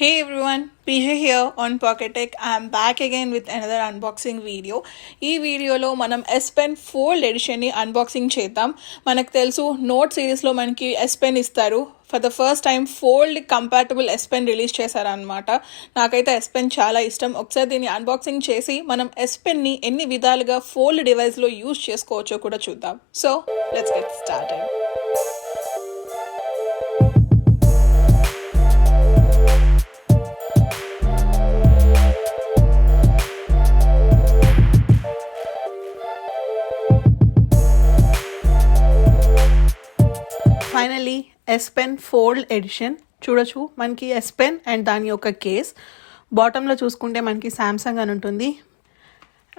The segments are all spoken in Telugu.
Hey everyone, PJ here on Pocket Tech. I'm back again with another unboxing video. ఈ వీడియోలో మనం S Pen Fold ఎడిషన్ని అన్బాక్సింగ్ చేద్దాం. మనకు తెలుసు నోట్ సిరీస్లో మనకి S Pen ఇస్తారు. For the first time fold compatible S Pen release చేశారనమాట. నాకైతే S Pen చాలా ఇష్టం. ఒకసారి దీన్ని అన్బాక్సింగ్ చేసి మనం S Penని ఎన్ని విధాలుగా ఫోల్డ్ డివైస్లో యూజ్ చేసుకోవచ్చో కూడా చూద్దాం. So let's get started. Finally S Pen fold edition చూడొచ్చు. మనకి S Pen అండ్ దాని యొక్క కేస్ బాటంలో చూసుకుంటే మనకి శాంసంగ్ అని ఉంటుంది,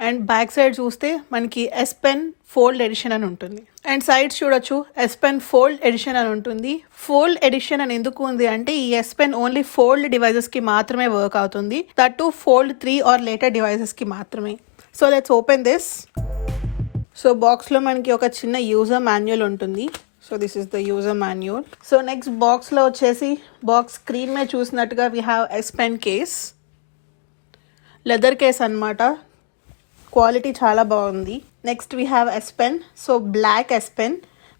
అండ్ బ్యాక్ సైడ్ చూస్తే మనకి S Pen ఫోల్డ్ ఎడిషన్ అని ఉంటుంది, అండ్ సైడ్స్ చూడొచ్చు S Pen ఫోల్డ్ ఎడిషన్ అని ఉంటుంది. ఫోల్డ్ ఎడిషన్ అని ఎందుకు ఉంది అంటే ఈ S Pen ఓన్లీ ఫోల్డ్ డివైజెస్కి మాత్రమే వర్క్ అవుతుంది, that to fold 3 or later డివైజెస్కి మాత్రమే. So let's open this. So బాక్స్లో మనకి ఒక చిన్న యూజర్ మాన్యువల్ ఉంటుంది. So this is the user manual. So next బాక్స్లో వచ్చేసి బాక్స్ స్క్రీన్ మీద చూసినట్టుగా we have S Pen case, leather case అన్నమాట. క్వాలిటీ చాలా బాగుంది. Next we have S Pen. So black S Pen.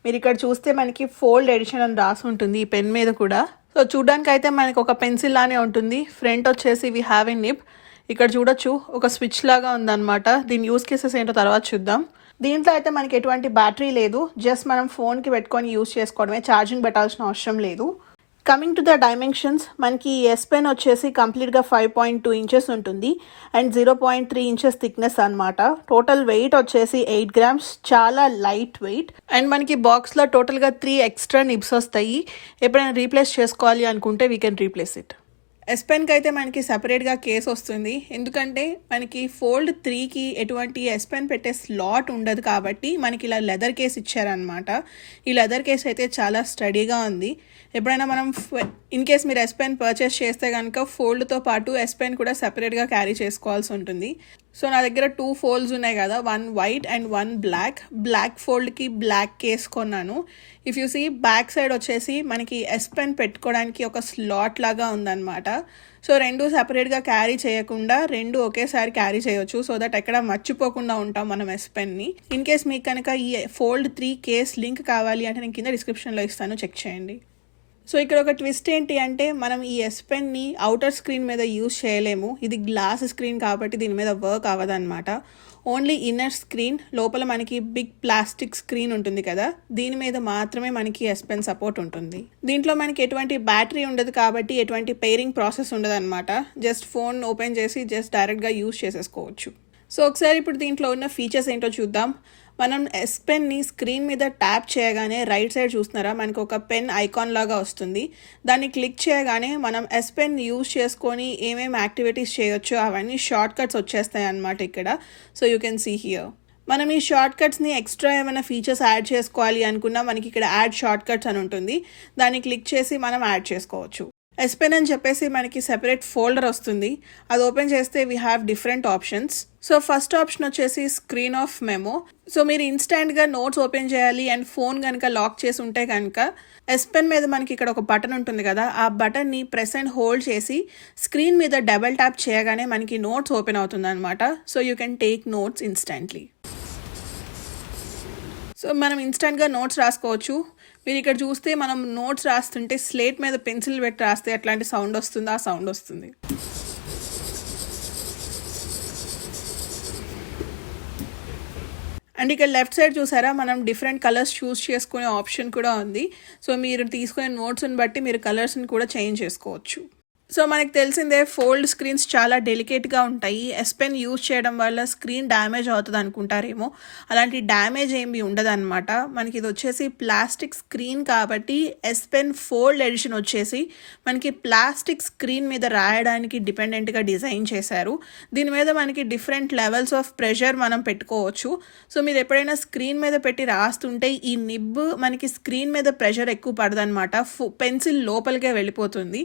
మీరు ఇక్కడ చూస్తే మనకి ఫోల్డ్ ఎడిషన్ అని రాసి ఉంటుంది ఈ పెన్ మీద కూడా. సో చూడడానికి అయితే మనకి ఒక పెన్సిల్ లానే ఉంటుంది. ఫ్రంట్ వచ్చేసి వీ హ్యావ్ ఎ నిబ్. ఇక్కడ చూడొచ్చు ఒక స్విచ్ లాగా ఉందన్నమాట. దీని యూస్ కేసెస్ ఏంటో తర్వాత చూద్దాం. దీంట్లో అయితే మనకి ఎటువంటి బ్యాటరీ లేదు, జస్ట్ మనం ఫోన్కి పెట్టుకొని యూస్ చేసుకోవడమే, ఛార్జింగ్ పెట్టాల్సిన అవసరం లేదు. కమింగ్ టు ద డైమెన్షన్స్, మనకి ఈ S Pen వచ్చేసి కంప్లీట్గా 5.2 ఇంచెస్ ఉంటుంది అండ్ 0.3 ఇంచెస్ థిక్నెస్ అనమాట. టోటల్ వెయిట్ వచ్చేసి 8 grams, చాలా లైట్ వెయిట్. అండ్ మనకి బాక్స్లో టోటల్గా 3 ఎక్స్ట్రా నిబ్స్ వస్తాయి. ఎప్పుడైనా రీప్లేస్ చేసుకోవాలి అనుకుంటే we can replace it. S Penకి అయితే మనకి సపరేట్గా కేస్ వస్తుంది, ఎందుకంటే మనకి ఫోల్డ్ 3కి ఎటువంటి S Pen పెట్టే స్లాట్ ఉండదు కాబట్టి మనకి ఇలా లెదర్ కేస్ ఇచ్చారనమాట. ఈ లెదర్ కేస్ అయితే చాలా స్టడీగా ఉంది. ఎప్పుడైనా మనం ఇన్ కేస్ మీరు S Pen పర్చేస్ చేస్తే కనుక ఫోల్డ్తో పాటు S Pen కూడా సపరేట్గా క్యారీ చేసుకోవాల్సి ఉంటుంది. సో నా దగ్గర 2 ఫోల్డ్స్ ఉన్నాయి కదా, 1 వైట్ అండ్ 1 బ్లాక్. బ్లాక్ ఫోల్డ్కి బ్లాక్ కేస్ కొన్నాను. If you see back side వచ్చేసి మనకి S Pen పెట్టుకోవడానికి ఒక స్లాట్ లాగా ఉందన్నమాట. సో రెండు సపరేట్గా క్యారీ చేయకుండా రెండు ఒకేసారి క్యారీ చేయొచ్చు, సో దట్ ఎక్కడ మర్చిపోకుండా ఉంటాం మనం S Penని. ఇన్ కేస్ మీకు కనుక ఈ ఫోల్డ్ 3 కేస్ లింక్ కావాలి అంటే నేను కింద డిస్క్రిప్షన్లో ఇస్తాను, చెక్ చేయండి. సో ఇక్కడ ఒక ట్విస్ట్ ఏంటి అంటే మనం ఈ S Penని అవుటర్ స్క్రీన్ మీద యూజ్ చేయలేము. ఇది గ్లాస్ స్క్రీన్ కాబట్టి దీని మీద వర్క్ అవ్వదన్నమాట. ఓన్లీ ఇన్నర్ స్క్రీన్, లోపల మనకి బిగ్ ప్లాస్టిక్ స్క్రీన్ ఉంటుంది కదా, దీని మీద మాత్రమే మనకి S Pen సపోర్ట్ ఉంటుంది. దీంట్లో మనకి ఎటువంటి బ్యాటరీ ఉండదు కాబట్టి ఎటువంటి పేరింగ్ ప్రాసెస్ ఉండదు అనమాట. జస్ట్ ఫోన్ ఓపెన్ చేసి జస్ట్ డైరెక్ట్గా యూజ్ చేసేసుకోవచ్చు. సో ఒకసారి ఇప్పుడు దీంట్లో ఉన్న ఫీచర్స్ ఏంటో చూద్దాం. మనం S Penని స్క్రీన్ మీద ట్యాప్ చేయగానే రైట్ సైడ్ చూస్తున్నారా మనకు ఒక పెన్ ఐకాన్ లాగా వస్తుంది. దాన్ని క్లిక్ చేయగానే మనం S Pen యూజ్ చేసుకొని ఏమేమి యాక్టివిటీస్ చేయొచ్చో అవన్నీ షార్ట్ కట్స్ వచ్చేస్తాయి అన్నమాట ఇక్కడ. So you can see here. మనం ఈ షార్ట్ కట్స్ని ఎక్స్ట్రా ఏమైనా ఫీచర్స్ యాడ్ చేసుకోవాలి అనుకున్నా మనకి ఇక్కడ యాడ్ షార్ట్ కట్స్ అని ఉంటుంది, దాన్ని క్లిక్ చేసి మనం యాడ్ చేసుకోవచ్చు. S Pen అని చెప్పేసి మనకి సెపరేట్ ఫోల్డర్ వస్తుంది. అది ఓపెన్ చేస్తే we have different options. So first option వచ్చేసి స్క్రీన్ ఆఫ్ మెమో. సో మీరు ఇన్స్టాంట్గా నోట్స్ ఓపెన్ చేయాలి అండ్ ఫోన్ కనుక లాక్ చేసి ఉంటే కనుక S Pen మీద మనకి ఇక్కడ ఒక బటన్ ఉంటుంది కదా, ఆ బటన్ని ప్రెస్ అండ్ హోల్డ్ చేసి స్క్రీన్ మీద డబల్ ట్యాప్ చేయగానే మనకి నోట్స్ ఓపెన్ అవుతుంది అనమాట. So you can take notes instantly. So మనం ఇన్స్టాంట్గా నోట్స్ రాసుకోవచ్చు. మీరు ఇక్కడ చూస్తే మనం నోట్స్ రాస్తుంటే స్లేట్ మీద పెన్సిల్ పెట్టి రాస్తే ఎట్లాంటి సౌండ్ వస్తుందో ఆ సౌండ్ వస్తుంది. అండ్ ఇక్కడ లెఫ్ట్ సైడ్ చూసారా మనం డిఫరెంట్ కలర్స్ చూస్ చేసుకునే ఆప్షన్ కూడా ఉంది. సో మీరు తీసుకునే నోట్స్ని బట్టి మీరు కలర్స్ని కూడా చేంజ్ చేసుకోవచ్చు. సో మనకు తెలిసిందే ఫోల్డ్ స్క్రీన్స్ చాలా డెలికేట్గా ఉంటాయి. S Pen యూజ్ చేయడం వల్ల స్క్రీన్ డ్యామేజ్ అవుతుంది అనుకుంటారేమో, అలాంటి డ్యామేజ్ ఏమి ఉండదన్నమాట. మనకి ఇది వచ్చేసి ప్లాస్టిక్ స్క్రీన్ కాబట్టి S Pen ఫోల్డ్ ఎడిషన్ వచ్చేసి మనకి ప్లాస్టిక్ స్క్రీన్ మీద రాయడానికి డిపెండెంట్గా డిజైన్ చేశారు. దీని మీద మనకి డిఫరెంట్ లెవెల్స్ ఆఫ్ ప్రెషర్ మనం పెట్టుకోవచ్చు. సో మీరు ఎప్పుడైనా స్క్రీన్ మీద పెట్టి రాస్తుంటే ఈ నిబ్ మనకి స్క్రీన్ మీద ప్రెషర్ ఎక్కువ పడదన్నమాట, పెన్సిల్ లోపలికే వెళ్ళిపోతుంది.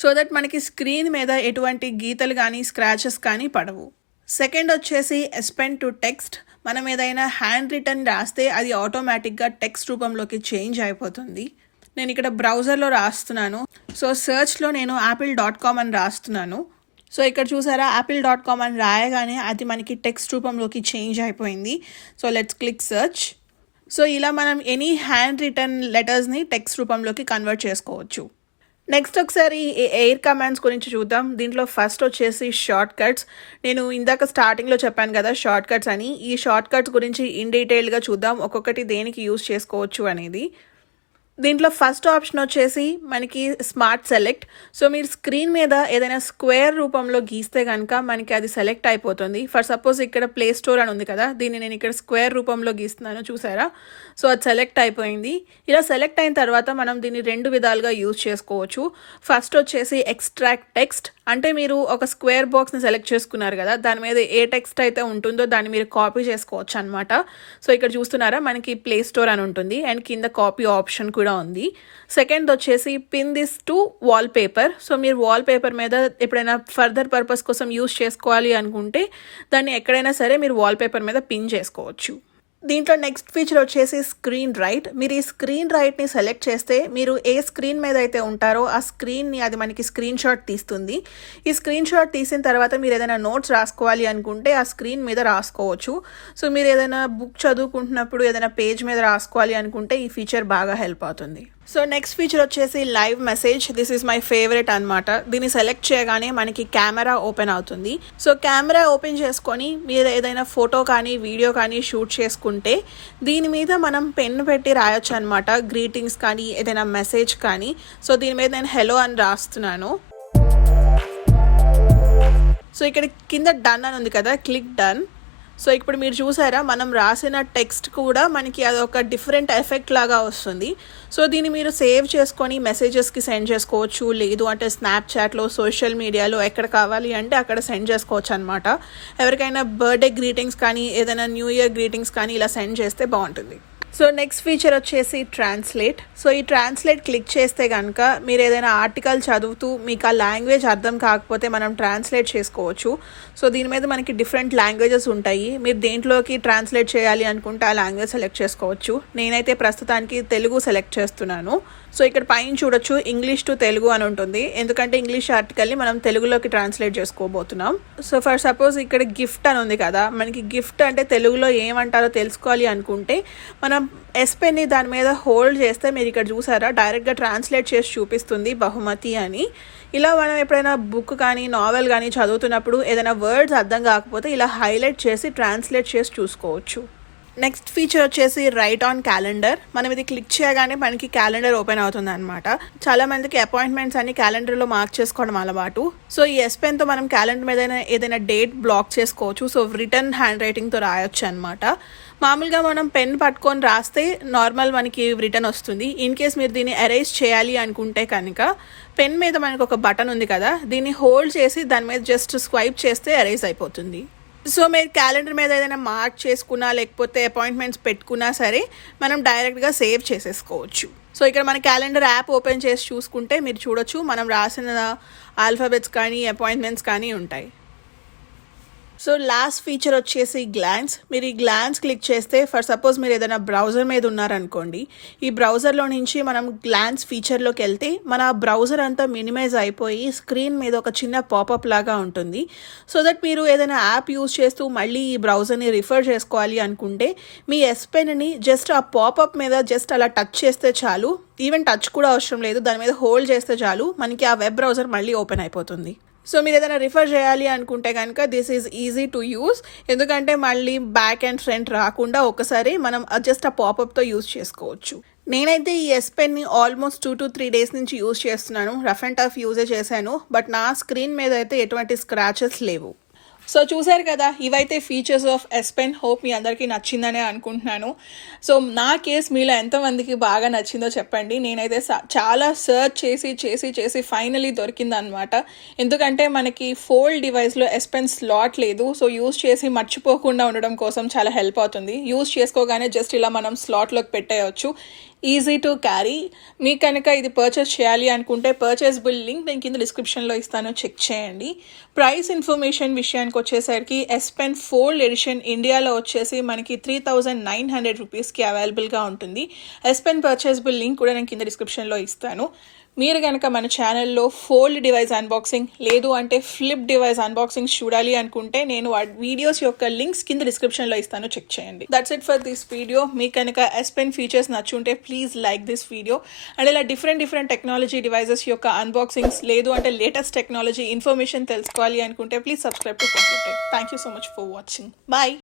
సో దట్ మనకి స్క్రీన్ మీద ఎటువంటి గీతలు కానీ స్క్రాచెస్ కానీ పడవు. సెకండ్ వచ్చేసి S Pen టు టెక్స్ట్. మనం ఏదైనా హ్యాండ్ రిటన్ రాస్తే అది ఆటోమేటిక్గా టెక్స్ట్ రూపంలోకి చేంజ్ అయిపోతుంది. నేను ఇక్కడ బ్రౌజర్లో రాస్తున్నాను. సో సెర్చ్లో నేను apple.com అని రాస్తున్నాను. సో ఇక్కడ చూసారా apple.com అని రాయగానే అది మనకి టెక్స్ట్ రూపంలోకి చేంజ్ అయిపోయింది. So let's click search. So ఇలా మనం ఎనీ హ్యాండ్ రిటర్న్ లెటర్స్ని టెక్స్ట్ రూపంలోకి కన్వర్ట్ చేసుకోవచ్చు. నెక్స్ట్ ఒకసారి ఎయిర్ కమాండ్స్ గురించి చూద్దాం. దీంట్లో ఫస్ట్ వచ్చేసి షార్ట్ కట్స్. నేను ఇందాక స్టార్టింగ్లో చెప్పాను కదా షార్ట్ కట్స్ అని. ఈ షార్ట్ కట్స్ గురించి ఇన్ డీటెయిల్గా చూద్దాం, ఒక్కొక్కటి దేనికి యూజ్ చేసుకోవచ్చు అనేది. దీంట్లో ఫస్ట్ ఆప్షన్ వచ్చేసి మనకి స్మార్ట్ సెలెక్ట్. సో మీరు స్క్రీన్ మీద ఏదైనా స్క్వేర్ రూపంలో గీస్తే కనుక మనకి అది సెలెక్ట్ అయిపోతుంది. ఫర్ సపోజ్ ఇక్కడ ప్లే స్టోర్ అని ఉంది కదా, దీన్ని నేను ఇక్కడ స్క్వేర్ రూపంలో గీస్తున్నాను, చూసారా? సో అది సెలెక్ట్ అయిపోయింది. ఇలా సెలెక్ట్ అయిన తర్వాత మనం దీన్ని రెండు విధాలుగా యూజ్ చేసుకోవచ్చు. ఫస్ట్ వచ్చేసి ఎక్స్ట్రాక్ట్ టెక్స్ట్, అంటే మీరు ఒక స్క్వేర్ బాక్స్ని సెలెక్ట్ చేసుకున్నారు కదా, దాని మీద ఏ టెక్స్ట్ అయితే ఉంటుందో దాన్ని మీరు కాపీ చేసుకోవచ్చు అనమాట. సో ఇక్కడ చూస్తున్నారా మనకి ప్లే స్టోర్ అని ఉంటుంది అండ్ కింద కాపీ ఆప్షన్ కూడా ఉంది. సెకండ్ వచ్చేసి pin this to wall paper. So మీరు వాల్ పేపర్ మీద ఎప్పుడైనా ఫర్దర్ పర్పస్ కోసం యూజ్ చేసుకోవాలి అనుకుంటే దాన్ని ఎక్కడైనా సరే మీరు వాల్ పేపర్ మీద పిన్ చేసుకోవచ్చు. దీంట్లో నెక్స్ట్ ఫీచర్ వచ్చేసి స్క్రీన్ రైట్. మీరు ఈ స్క్రీన్ రైట్ని సెలెక్ట్ చేస్తే మీరు ఏ స్క్రీన్ మీద అయితే ఉంటారో ఆ స్క్రీన్ని అది మనకి స్క్రీన్ షాట్ తీస్తుంది. ఈ స్క్రీన్ షాట్ తీసిన తర్వాత మీరు ఏదైనా నోట్స్ రాసుకోవాలి అనుకుంటే ఆ స్క్రీన్ మీద రాసుకోవచ్చు. సో మీరు ఏదైనా బుక్ చదువుకుంటున్నప్పుడు ఏదైనా పేజ్ మీద రాసుకోవాలి అనుకుంటే ఈ ఫీచర్ బాగా హెల్ప్ అవుతుంది. సో నెక్స్ట్ ఫీచర్ వచ్చేసి live message. This is my favourite అనమాట. దీన్ని సెలెక్ట్ చేయగానే మనకి కెమెరా ఓపెన్ అవుతుంది. సో కెమెరా ఓపెన్ చేసుకొని మీరు ఏదైనా ఫోటో కానీ వీడియో కానీ షూట్ చేసుకుంటే దీని మీద మనం పెన్ పెట్టి రాయొచ్చు అనమాట, గ్రీటింగ్స్ కానీ ఏదైనా మెసేజ్ కానీ. సో దీని మీద నేను హెలో అని రాస్తున్నాను. సో ఇక్కడ కింద డన్ అని ఉంది కదా, క్లిక్ డన్. సో ఇప్పుడు మీరు చూసారా మనం రాసిన టెక్స్ట్ కూడా మనకి అదొక డిఫరెంట్ ఎఫెక్ట్ లాగా వస్తుంది. సో దీన్ని మీరు సేవ్ చేసుకొని మెసేజెస్కి సెండ్ చేసుకోవచ్చు, లేదు అంటే స్నాప్చాట్లో, సోషల్ మీడియాలో ఎక్కడ కావాలి అంటే అక్కడ సెండ్ చేసుకోవచ్చు అనమాట. ఎవరికైనా బర్త్డే గ్రీటింగ్స్ కానీ ఏదైనా న్యూ ఇయర్ గ్రీటింగ్స్ కానీ ఇలా సెండ్ చేస్తే బాగుంటుంది. సో నెక్స్ట్ ఫీచర్ వచ్చేసి ట్రాన్స్లేట్. సో ఈ ట్రాన్స్లేట్ క్లిక్ చేస్తే కనుక మీరు ఏదైనా ఆర్టికల్ చదువుతూ మీకు ఆ లాంగ్వేజ్ అర్థం కాకపోతే మనం ట్రాన్స్లేట్ చేసుకోవచ్చు. సో దీని మీద మనకి డిఫరెంట్ లాంగ్వేజెస్ ఉంటాయి. మీరు దేంట్లోకి ట్రాన్స్లేట్ చేయాలి అనుకుంటే ఆ లాంగ్వేజ్ సెలెక్ట్ చేసుకోవచ్చు. నేనైతే ప్రస్తుతానికి తెలుగు సెలెక్ట్ చేస్తున్నాను. సో ఇక్కడ పైన చూడొచ్చు ఇంగ్లీష్ టు తెలుగు అని ఉంటుంది, ఎందుకంటే ఇంగ్లీష్ ఆర్టికల్ని మనం తెలుగులోకి ట్రాన్స్లేట్ చేసుకోబోతున్నాం. సో ఫర్ సపోజ్ ఇక్కడ గిఫ్ట్ అని ఉంది కదా, మనకి గిఫ్ట్ అంటే తెలుగులో ఏమంటారో తెలుసుకోవాలి అనుకుంటే మనం ఎస్ పెన్ని దాని మీద హోల్డ్ చేస్తే మీరు ఇక్కడ చూసారా డైరెక్ట్గా ట్రాన్స్లేట్ చేసి చూపిస్తుంది బహుమతి అని. ఇలా మనం ఎప్పుడైనా బుక్ కానీ నావెల్ కానీ చదువుతున్నప్పుడు ఏదైనా వర్డ్స్ అర్థం కాకపోతే ఇలా హైలైట్ చేసి ట్రాన్స్లేట్ చేసి చూసుకోవచ్చు. నెక్స్ట్ ఫీచర్ వచ్చేసి రైట్ ఆన్ క్యాలెండర్. మనం ఇది క్లిక్ చేయగానే మనకి క్యాలెండర్ ఓపెన్ అవుతుంది అనమాట. చాలా మందికి అపాయింట్మెంట్స్ అన్ని క్యాలెండర్లో మార్క్ చేసుకోవడం అలవాటు. సో ఈ ఎస్ పెన్తో మనం క్యాలెండర్ మీద ఏదైనా డేట్ బ్లాక్ చేసుకోవచ్చు. సో రిటర్న్ హ్యాండ్ రైటింగ్తో రాయొచ్చు అనమాట. మామూలుగా మనం పెన్ పట్టుకొని రాస్తే నార్మల్ మనకి రిటర్న్ వస్తుంది. ఇన్ కేస్ మీరు దీన్ని ఎరేజ్ చేయాలి అనుకుంటే కనుక పెన్ మీద మనకు ఒక బటన్ ఉంది కదా, దీన్ని హోల్డ్ చేసి దాని మీద జస్ట్ స్వైప్ చేస్తే ఎరేజ్ అయిపోతుంది. సో మీరు క్యాలెండర్ మీద ఏదైనా మార్క్ చేసుకున్నా లేకపోతే అపాయింట్మెంట్స్ పెట్టుకున్నా సరే మనం డైరెక్ట్గా సేవ్ చేసేసుకోవచ్చు. సో ఇక్కడ మన క్యాలెండర్ యాప్ ఓపెన్ చేసి చూసుకుంటే మీరు చూడొచ్చు మనం రాసిన ఆల్ఫాబెట్స్ కానీ అపాయింట్మెంట్స్ కానీ ఉంటాయి. సో లాస్ట్ ఫీచర్ వచ్చేసి గ్లాన్స్. మీరు ఈ గ్లాన్స్ క్లిక్ చేస్తే ఫర్ సపోజ్ మీరు ఏదైనా బ్రౌజర్ మీద ఉన్నారనుకోండి, ఈ బ్రౌజర్లో నుంచి మనం గ్లాన్స్ ఫీచర్లోకి వెళ్తే మన బ్రౌజర్ అంతా మినిమైజ్ అయిపోయి స్క్రీన్ మీద ఒక చిన్న పాపప్ లాగా ఉంటుంది. సో దట్ మీరు ఏదైనా యాప్ యూజ్ చేస్తూ మళ్ళీ ఈ బ్రౌజర్ని రిఫర్ చేసుకోవాలి అనుకుంటే మీ ఎస్ పెన్ని జస్ట్ ఆ పాపప్ మీద జస్ట్ అలా టచ్ చేస్తే చాలు. ఈవెన్ టచ్ కూడా అవసరం లేదు, దాని మీద హోల్డ్ చేస్తే చాలు మనకి ఆ వెబ్ బ్రౌజర్ మళ్ళీ ఓపెన్ అయిపోతుంది. సో మీరు ఏదైనా రిఫర్ చేయాలి అనుకుంటే కనుక this is easy to use, ఎందుకంటే మళ్ళీ బ్యాక్ అండ్ ఫ్రంట్ రాకుండా ఒకసారి మనం జస్ట్ ఆ పాపప్తో యూజ్ చేసుకోవచ్చు. నేనైతే ఈ ఎస్ పెన్ని ఆల్మోస్ట్ 2 to 3 days నుంచి యూజ్ చేస్తున్నాను. రఫ్ అండ్ టఫ్ యూజే చేశాను, బట్ నా స్క్రీన్ మీద అయితే ఎటువంటి స్క్రాచెస్ లేవు. సో చూసారు కదా, ఇవైతే features of S pen. Hope మీ అందరికీ నచ్చిందనే అనుకుంటున్నాను. సో నా కేస్ మీలో ఎంతమందికి బాగా నచ్చిందో చెప్పండి. నేనైతే చాలా సర్చ్ చేసి ఫైనలీ దొరికిందనమాట. ఎందుకంటే మనకి ఫోల్డ్ డివైస్లో ఎస్ పెన్ స్లాట్ లేదు. సో యూజ్ చేసి మర్చిపోకుండా ఉండడం కోసం చాలా హెల్ప్ అవుతుంది. యూజ్ చేసుకోగానే జస్ట్ ఇలా మనం స్లాట్లోకి పెట్టేయచ్చు. Easy to carry. మీకు కనుక ఇది పర్చేస్ చేయాలి అనుకుంటే పర్చేసబుల్ లింక్ నేను కింద డిస్క్రిప్షన్లో ఇస్తాను, చెక్ చేయండి. ప్రైస్ ఇన్ఫర్మేషన్ విషయానికి వచ్చేసరికి ఎస్ పెన్ ఫోల్డ్ ఎడిషన్ ఇండియాలో వచ్చేసి మనకి 3900 రూపీస్కి అవైలబుల్గా ఉంటుంది. ఎస్ పెన్ పర్చేసబుల్ లింక్ కూడా నేను కింద డిస్క్రిప్షన్లో ఇస్తాను. మీరు కనుక మన ఛానల్లో ఫోల్డ్ డివైస్ అన్బాక్సింగ్ లేదు అంటే ఫ్లిప్ డివైస్ అన్బాక్సింగ్స్ చూడాలి అనుకుంటే నేను వీడియోస్ యొక్క లింక్స్ కింద డిస్క్రిప్షన్లో ఇస్తాను, చెక్ చేయండి. That's it for this video. మీకు కనుక ఎస్ పెన్ ఫీచర్స్ నచ్చుంటే please like this video. And ఇలా డిఫరెంట్ టెక్నాలజీ డివైజెస్ యొక్క అన్బాక్సింగ్స్ లేదు అంటే లేటెస్ట్ టెక్నాలజీ ఇన్ఫర్మేషన్ తెలుసుకోవాలి అనుకుంటే please subscribe to computer. Thank you so much for watching. Bye.